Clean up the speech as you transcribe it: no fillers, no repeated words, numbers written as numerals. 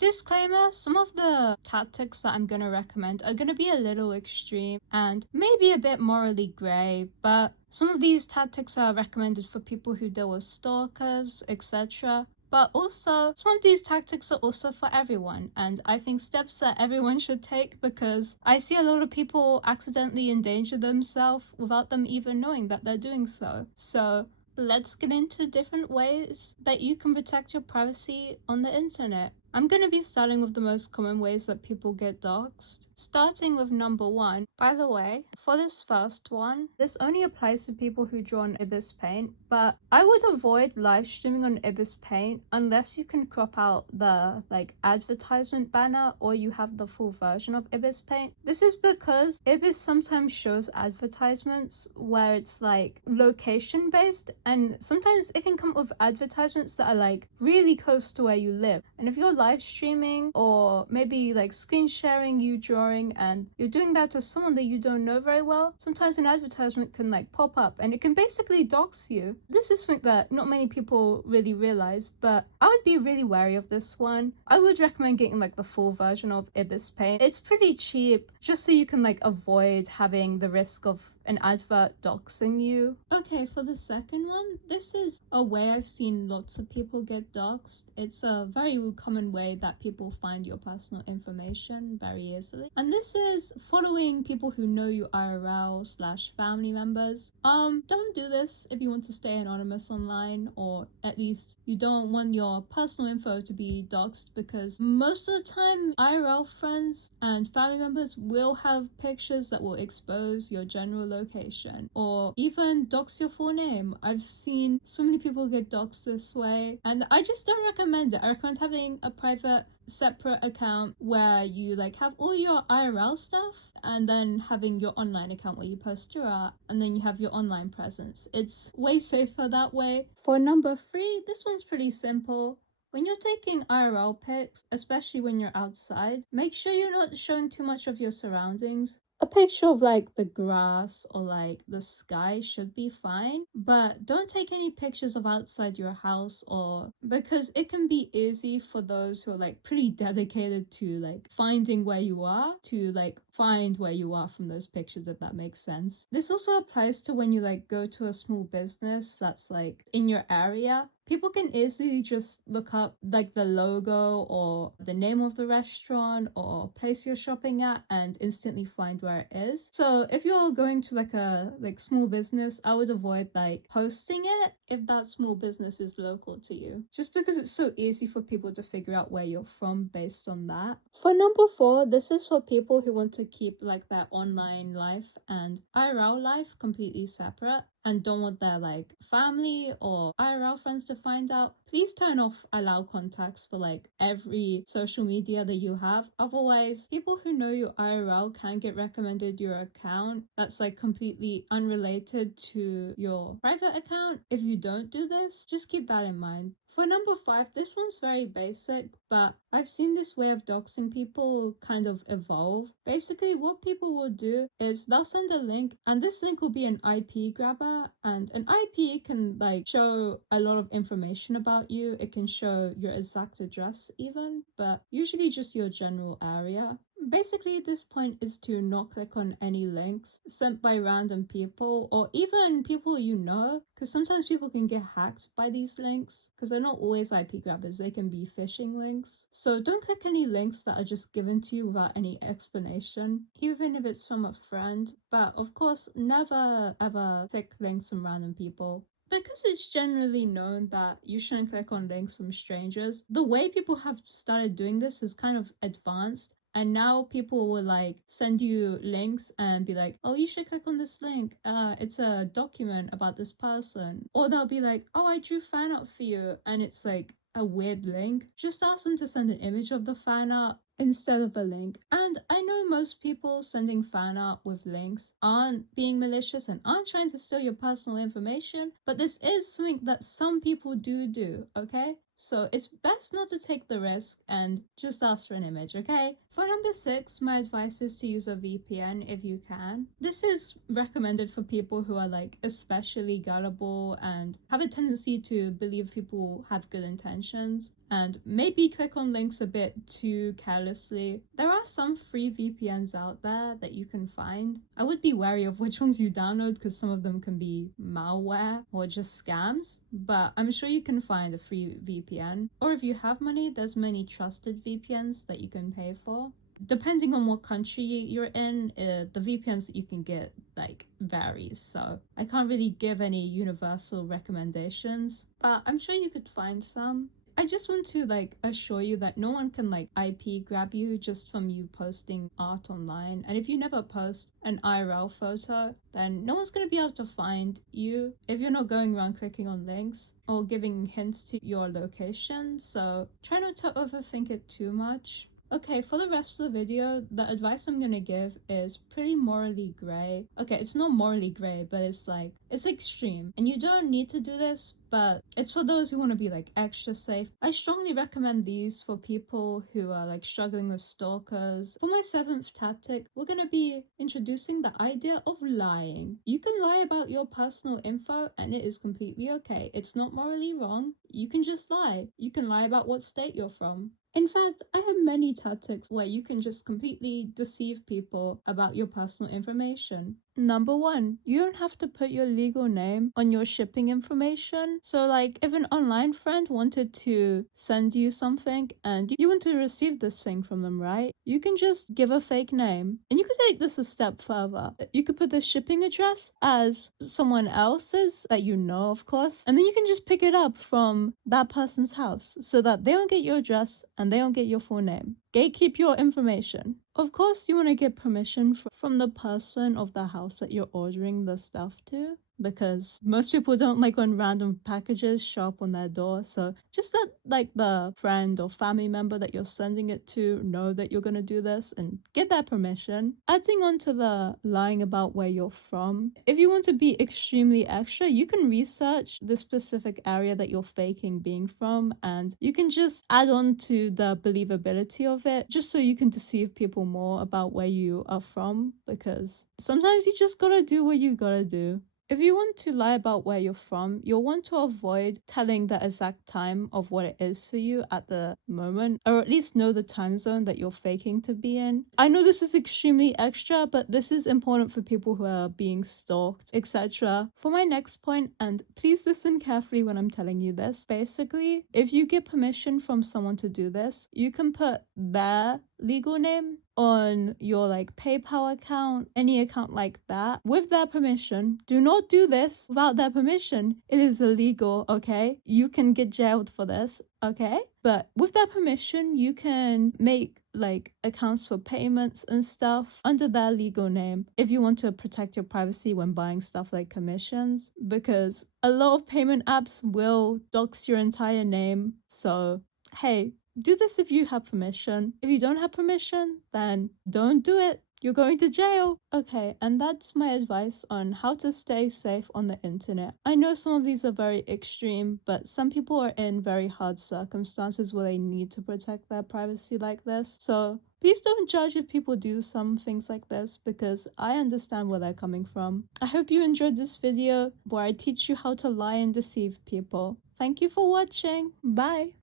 Disclaimer, some of the tactics that I'm going to recommend are going to be a little extreme and maybe a bit morally grey, but some of these tactics are recommended for people who deal with stalkers, etc. But also, some of these tactics are also for everyone, and I think steps that everyone should take, because I see a lot of people accidentally endanger themselves without them even knowing that they're doing so. So let's get into different ways that you can protect your privacy on the internet. I'm going to be starting with the most common ways that people get doxxed. Starting with number 1. By the way, for this first one, this only applies to people who draw on Ibis Paint, but I would avoid live streaming on Ibis Paint unless you can crop out the advertisement banner or you have the full version of Ibis Paint. This is because Ibis sometimes shows advertisements where it's location based, and sometimes it can come up with advertisements that are really close to where you live. And if you're live streaming or maybe screen sharing you drawing and you're doing that to someone that you don't know very well, sometimes an advertisement can pop up and it can basically dox you. This is something that not many people really realize, but I would be really wary of this one. I would recommend getting the full version of Ibis Paint. It's pretty cheap, just so you can avoid having the risk of an advert doxing you. Okay, for the second one, this is a way I've seen lots of people get doxed. It's a very common way that people find your personal information very easily. And this is following people who know you IRL/family members. Don't do this if you want to stay anonymous online, or at least you don't want your personal info to be doxed, because most of the time IRL friends and family members will have pictures that will expose your general location or even dox your full name. I've seen so many people get doxed this way, and I just don't recommend it. I recommend having a private separate account where you have all your IRL stuff, and then having your online account where you post your art, and then you have your online presence. It's way safer that way. For number 3, this one's pretty simple. When you're taking IRL pics, especially when you're outside, make sure you're not showing too much of your surroundings. A picture of the grass or the sky should be fine, but don't take any pictures of outside your house, or because it can be easy for those who are pretty dedicated to finding where you are to find where you are from those pictures, if that makes sense. This also applies to when you go to a small business that's in your area. People can easily just look up the logo or the name of the restaurant or place you're shopping at and instantly find where it is. So if you're going to a small business, I would avoid posting it if that small business is local to you, just because it's so easy for people to figure out where you're from based on that. For number 4, this is for people who want to keep their online life and IRL life completely separate and don't want their family or IRL friends to find out. Please turn off allow contacts for every social media that you have. Otherwise, people who know you IRL can get recommended your account that's completely unrelated to your private account. If you don't do this, just keep that in mind. For number 5, this one's very basic, but I've seen this way of doxing people kind of evolve. Basically, what people will do is they'll send a link, and this link will be an IP grabber, and an IP can show a lot of information about you. It can show your exact address even, but usually just your general area. Basically, this point is to not click on any links sent by random people or even people you know, because sometimes people can get hacked by these links because they're not always IP grabbers. They can be phishing links. So don't click any links that are just given to you without any explanation, even if it's from a friend. But of course, never ever click links from random people, because it's generally known that you shouldn't click on links from strangers. The way people have started doing this is kind of advanced, and now people will send you links and be oh, you should click on this link. It's a document about this person. Or they'll be oh, I drew fan art for you, and it's a weird link. Just ask them to send an image of the fan art instead of a link. And I know most people sending fan art with links aren't being malicious and aren't trying to steal your personal information, but this is something that some people do, okay? So it's best not to take the risk and just ask for an image, okay? For number 6, my advice is to use a VPN if you can. This is recommended for people who are especially gullible and have a tendency to believe people have good intentions. and maybe click on links a bit too carelessly. There are some free VPNs out there that you can find. I would be wary of which ones you download because some of them can be malware or just scams, but I'm sure you can find a free VPN. Or if you have money, there's many trusted VPNs that you can pay for. Depending on what country you're in, the VPNs that you can get like varies, so I can't really give any universal recommendations, but I'm sure you could find some. I just want to like assure you that no one can like IP grab you just from you posting art online, and if you never post an IRL photo, then no one's going to be able to find you if you're not going around clicking on links or giving hints to your location, so try not to overthink it too much. Okay, for the rest of the video, the advice I'm gonna give is pretty morally gray. Okay, it's not morally gray, but it's like, it's extreme. And you don't need to do this, but it's for those who want to be like extra safe. I strongly recommend these for people who are like struggling with stalkers. For my 7th tactic, we're gonna be introducing the idea of lying. You can lie about your personal info and it is completely okay. It's not morally wrong. You can just lie. You can lie about what state you're from. In fact, I have many tactics where you can just completely deceive people about your personal information. Number 1, you don't have to put your legal name on your shipping information. So like if an online friend wanted to send you something and you want to receive this thing from them, right? You can just give a fake name. And you could take this a step further. You could put the shipping address as someone else's that you know, of course. And then you can just pick it up from that person's house so that they don't get your address and they don't get your full name. Gatekeep your information. Of course, you want to get permission from the person of the house that you're ordering the stuff to, because most people don't like when random packages show up on their door. So just let like the friend or family member that you're sending it to know that you're going to do this and get their permission. Adding on to the lying about where you're from, if you want to be extremely extra, you can research the specific area that you're faking being from, and you can just add on to the believability of it just so you can deceive people more about where you are from, because sometimes you just gotta do what you gotta do. If you want to lie about where you're from, you'll want to avoid telling the exact time of what it is for you at the moment, or at least know the time zone that you're faking to be in. I know this is extremely extra, but this is important for people who are being stalked, etc. For my next point, and please listen carefully when I'm telling you this, basically, if you get permission from someone to do this, you can put their legal name on your like PayPal account, any account like that, with their permission. Do not do this without their permission. It is illegal, okay? You can get jailed for this, okay? But with their permission, you can make like accounts for payments and stuff under their legal name if you want to protect your privacy when buying stuff like commissions, because a lot of payment apps will dox your entire name. So hey, do this if you have permission. If you don't have permission, then don't do it. You're going to jail. Okay, and that's my advice on how to stay safe on the internet. I know some of these are very extreme, but some people are in very hard circumstances where they need to protect their privacy like this. So please don't judge if people do some things like this, because I understand where they're coming from. I hope you enjoyed this video where I teach you how to lie and deceive people. Thank you for watching. Bye.